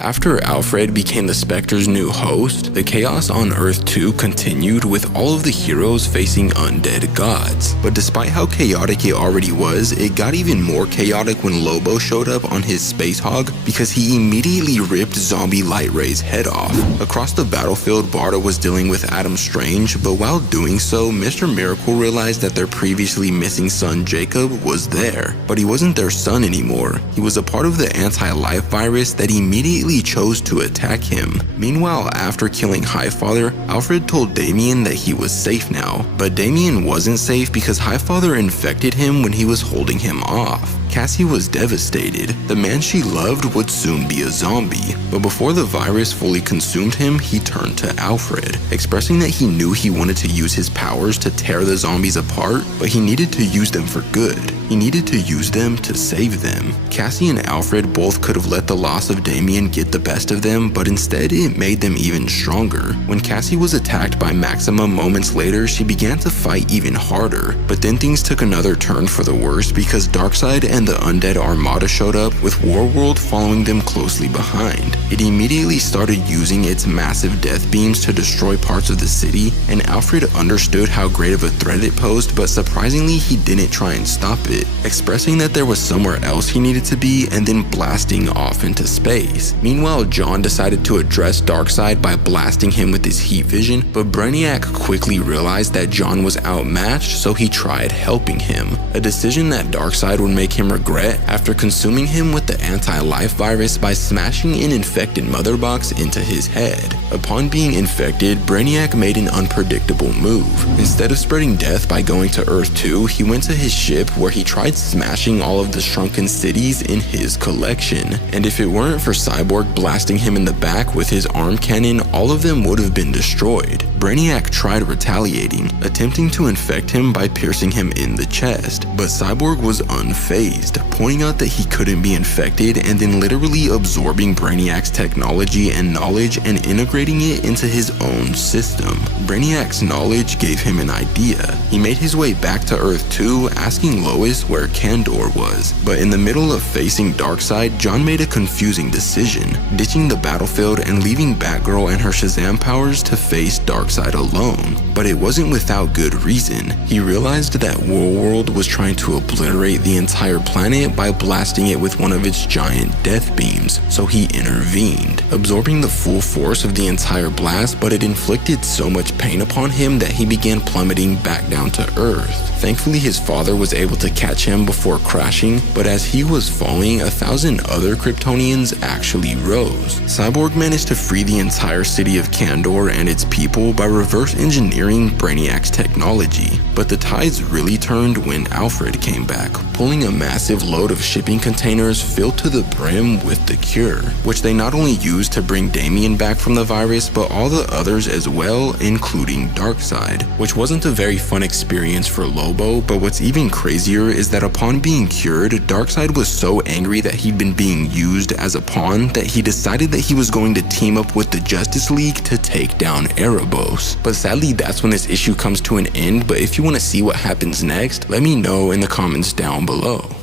After Alfred became the Spectre's new host, the chaos on Earth 2 continued with all of the heroes facing undead gods. But despite how chaotic it already was, it got even more chaotic when Lobo showed up on his Space Hog because he immediately ripped Zombie Lightray's head off. Across the battlefield, Barda was dealing with Adam Strange, but while doing so, Mr. Miracle realized that their previously missing son Jacob was there. But he wasn't their son anymore. He was a part of the anti-life virus that immediately chose to attack him. Meanwhile, after killing Highfather, Alfred told Damien that he was safe now. But Damien wasn't safe because Highfather infected him when he was holding him off. Cassie was devastated. The man she loved would soon be a zombie. But before the virus fully consumed him, he turned to Alfred, expressing that he knew he wanted to use his powers to tear the zombies apart, but he needed to use them for good. He needed to use them to save them. Cassie and Alfred both could have let the loss of Damien get the best of them, but instead it made them even stronger. When Cassie was attacked by Maxima moments later, she began to fight even harder. But then things took another turn for the worse because Darkseid and the Undead Armada showed up, with Warworld following them closely behind. It immediately started using its massive death beams to destroy parts of the city, and Alfred understood how great of a threat it posed, but surprisingly he didn't try and stop it, expressing that there was somewhere else he needed to be and then blasting off into space. Meanwhile, John decided to address Darkseid by blasting him with his heat vision, but Brainiac quickly realized that John was outmatched, so he tried helping him, a decision that Darkseid would make him regret after consuming him with the anti-life virus by smashing an infected mother box into his head. Upon being infected, Brainiac made an unpredictable move. Instead of spreading death by going to Earth 2, he went to his ship where he tried smashing all of the shrunken cities in his collection. And if it weren't for Cyborg blasting him in the back with his arm cannon, all of them would have been destroyed. Brainiac tried retaliating, attempting to infect him by piercing him in the chest, but Cyborg was unfazed, pointing out that he couldn't be infected and then literally absorbing Brainiac's technology and knowledge and integrating it into his own system. Brainiac's knowledge gave him an idea. He made his way back to Earth 2, asking Lois where Kandor was. But in the middle of facing Darkseid, John made a confusing decision, ditching the battlefield and leaving Batgirl and her Shazam powers to face Darkseid alone. But it wasn't without good reason. He realized that Warworld was trying to obliterate the entire planet by blasting it with one of its giant death beams, so he intervened, absorbing the full force of the entire blast, but it inflicted so much pain upon him that he began plummeting back down to Earth. Thankfully, his father was able to catch him before crashing, but as he was falling, 1,000 other Kryptonians actually rose. Cyborg managed to free the entire city of Kandor and its people by reverse engineering Brainiac's technology. But the tides really turned when Alfred came back, pulling a massive load of shipping containers filled to the brim with the cure, which they not only used to bring Damien back from the virus, but all the others as well, including Darkseid, which wasn't a very fun experience for Lobo. But what's even crazier is that upon being cured, Darkseid was so angry that he'd been being used as a pawn that he decided that he was going to team up with the Justice League to take down Erebos. But sadly, that's when this issue comes to an end. But if you want to see what happens next, let me know in the comments down below.